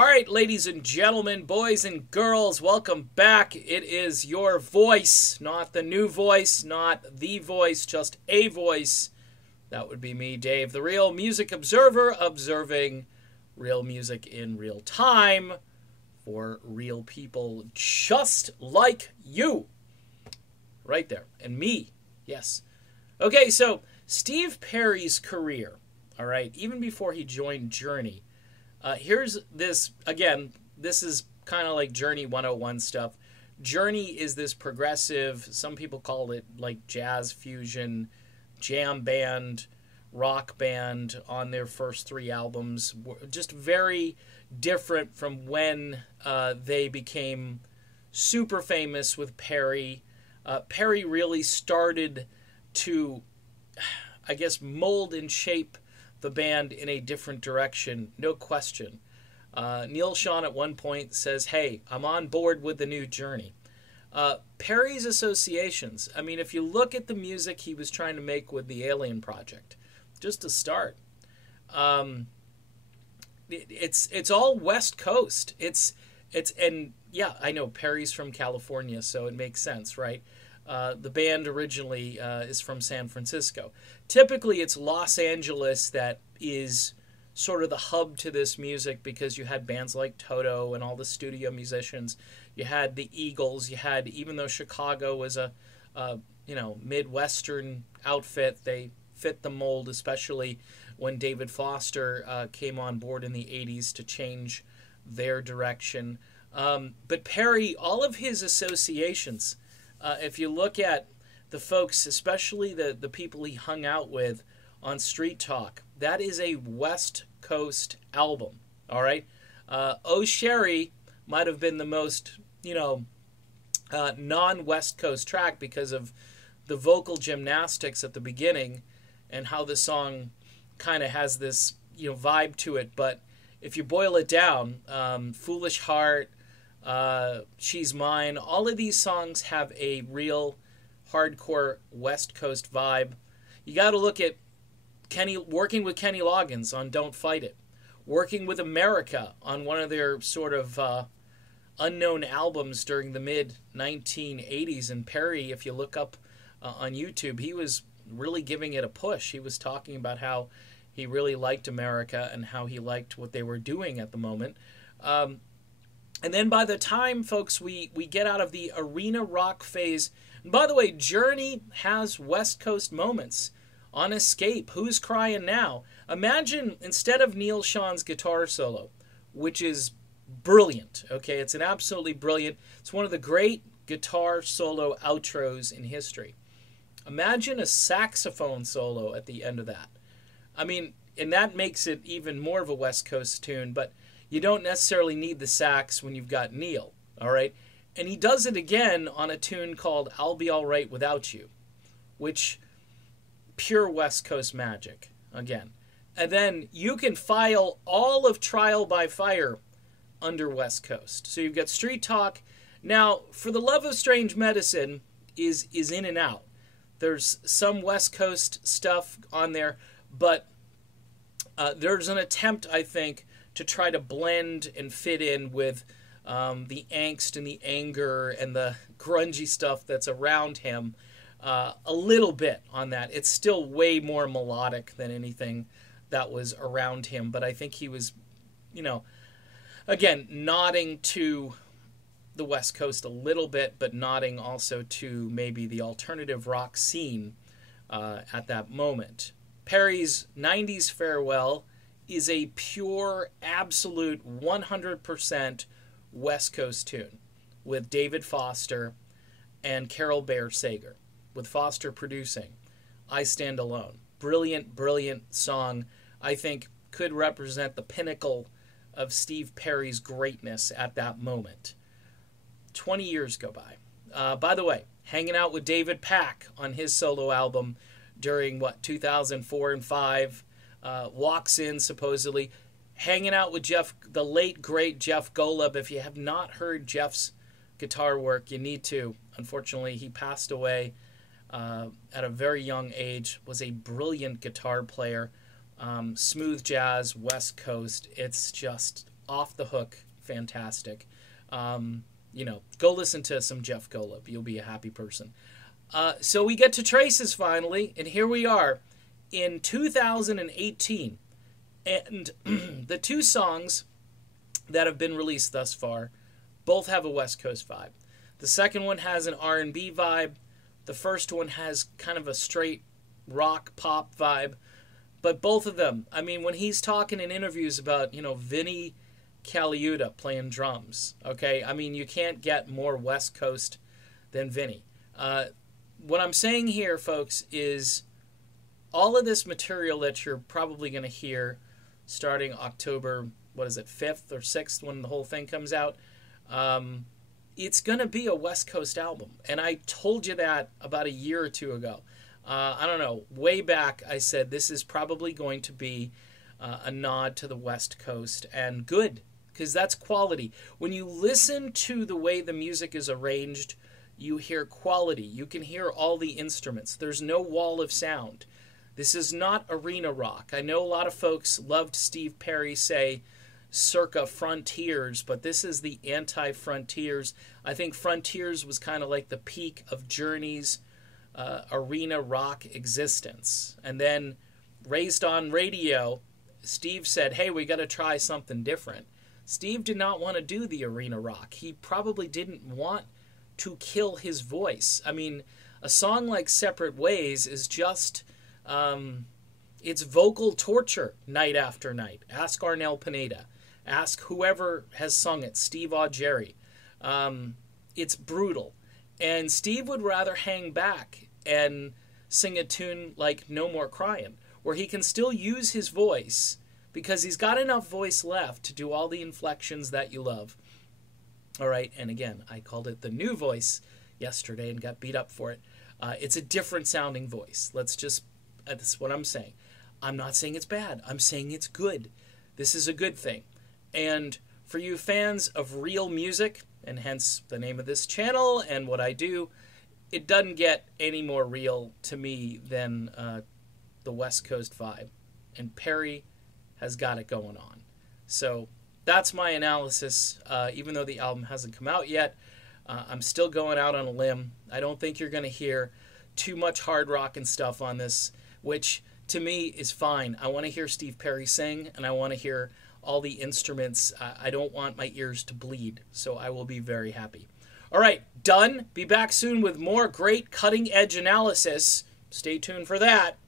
All right, ladies and gentlemen, boys and girls, welcome back. It is your voice, not the new voice, not the voice, just a voice. That would be me, Dave, the real music observer, observing real music in real time for real people just like you. Right there. And me. Yes. Okay, so Steve Perry's career, all right, even before he joined Journey, here's this, again, this is kind of like Journey 101 stuff. Journey is this progressive, some people call it like jazz fusion, jam band, rock band on their first three albums. Just very different from when they became super famous with Perry. Perry really started to, I guess, mold and shape the band in a different direction, no question. Neil Schon at one point says, hey, I'm on board with the new Journey. Perry's associations, I mean, if you look at the music he was trying to make with the Alien Project, just to start, it's all West Coast. And yeah, I know Perry's from California, so it makes sense, right? The band originally is from San Francisco. Typically, it's Los Angeles that is sort of the hub to this music because you had bands like Toto and all the studio musicians. You had the Eagles. You had, even though Chicago was a Midwestern outfit, they fit the mold, especially when David Foster came on board in the 80s to change their direction. But Perry, all of his associations, if you look at the folks, especially the people he hung out with on Street Talk, that is a West Coast album, all right? Oh Sherry might have been the most, non-West Coast track because of the vocal gymnastics at the beginning and how the song kind of has this, vibe to it. But if you boil it down, Foolish Heart, She's Mine, all of these songs have a real hardcore West Coast vibe. You got to look at working with Kenny Loggins on Don't Fight It, working with America on one of their sort of unknown albums during the mid-1980s. And Perry, if you look up on YouTube, he was really giving it a push. He was talking about how he really liked America and how he liked what they were doing at the moment. And then by the time, folks, we get out of the arena rock phase, and by the way, Journey has West Coast moments. On Escape, Who's Crying Now? Imagine, instead of Neil Schon's guitar solo, which is brilliant, okay? It's an absolutely brilliant, it's one of the great guitar solo outros in history. Imagine a saxophone solo at the end of that. I mean, and that makes it even more of a West Coast tune, but you don't necessarily need the sax when you've got Neil, all right? And he does it again on a tune called I'll Be All Right Without You, which, pure West Coast magic, again. And then you can file all of Trial by Fire under West Coast. So you've got Street Talk. Now, For the Love of Strange Medicine is in and out. There's some West Coast stuff on there, but there's an attempt, I think, to try to blend and fit in with the angst and the anger and the grungy stuff that's around him a little bit on that. It's still way more melodic than anything that was around him, but I think he was, again, nodding to the West Coast a little bit, but nodding also to maybe the alternative rock scene at that moment. Perry's 90s Farewell is a pure, absolute 100% West Coast tune with David Foster and Carol Bayer Sager, with Foster producing. I Stand Alone. Brilliant, brilliant song. I think could represent the pinnacle of Steve Perry's greatness at that moment. 20 years go by. By the way, hanging out with David Pack on his solo album during, 2004 and 5. Walks in, supposedly. Hanging out with the late, great Jeff Golub. If you have not heard Jeff's guitar work, you need to. Unfortunately, he passed away at a very young age. Was a brilliant guitar player. Smooth jazz, West Coast. It's just off the hook fantastic. Go listen to some Jeff Golub. You'll be a happy person. So we get to Traces finally, and here we are in 2018. And the two songs that have been released thus far both have a West Coast vibe. The second one has an R&B vibe. The first one has kind of a straight rock pop vibe. But both of them, I mean, when he's talking in interviews about, Vinny Caliuta playing drums, okay? I mean, you can't get more West Coast than Vinny. What I'm saying here, folks, is all of this material that you're probably going to hear starting October, 5th or 6th when the whole thing comes out, it's going to be a West Coast album. And I told you that about a year or two ago. I don't know, way back I said this is probably going to be a nod to the West Coast, and good, because that's quality. When you listen to the way the music is arranged, you hear quality. You can hear all the instruments. There's no wall of sound. This is not arena rock. I know a lot of folks loved Steve Perry say circa Frontiers, but this is the anti-Frontiers. I think Frontiers was kind of like the peak of Journey's arena rock existence. And then Raised on Radio, Steve said, hey, we got to try something different. Steve did not want to do the arena rock. He probably didn't want to kill his voice. I mean, a song like Separate Ways is just, it's vocal torture night after night. Ask Arnel Pineda. Ask whoever has sung it, Steve Augeri. It's brutal. And Steve would rather hang back and sing a tune like No More Crying, where he can still use his voice because he's got enough voice left to do all the inflections that you love. All right, and again, I called it the new voice yesterday and got beat up for it. It's a different sounding voice. That's what I'm saying. I'm not saying it's bad. I'm saying it's good. This is a good thing. And for you fans of real music, and hence the name of this channel and what I do, it doesn't get any more real to me than the West Coast vibe. And Perry has got it going on. So that's my analysis. Even though the album hasn't come out yet, I'm still going out on a limb. I don't think you're going to hear too much hard rock and stuff on this, which to me is fine. I want to hear Steve Perry sing, and I want to hear all the instruments. I don't want my ears to bleed, so I will be very happy. All right, done. Be back soon with more great cutting-edge analysis. Stay tuned for that.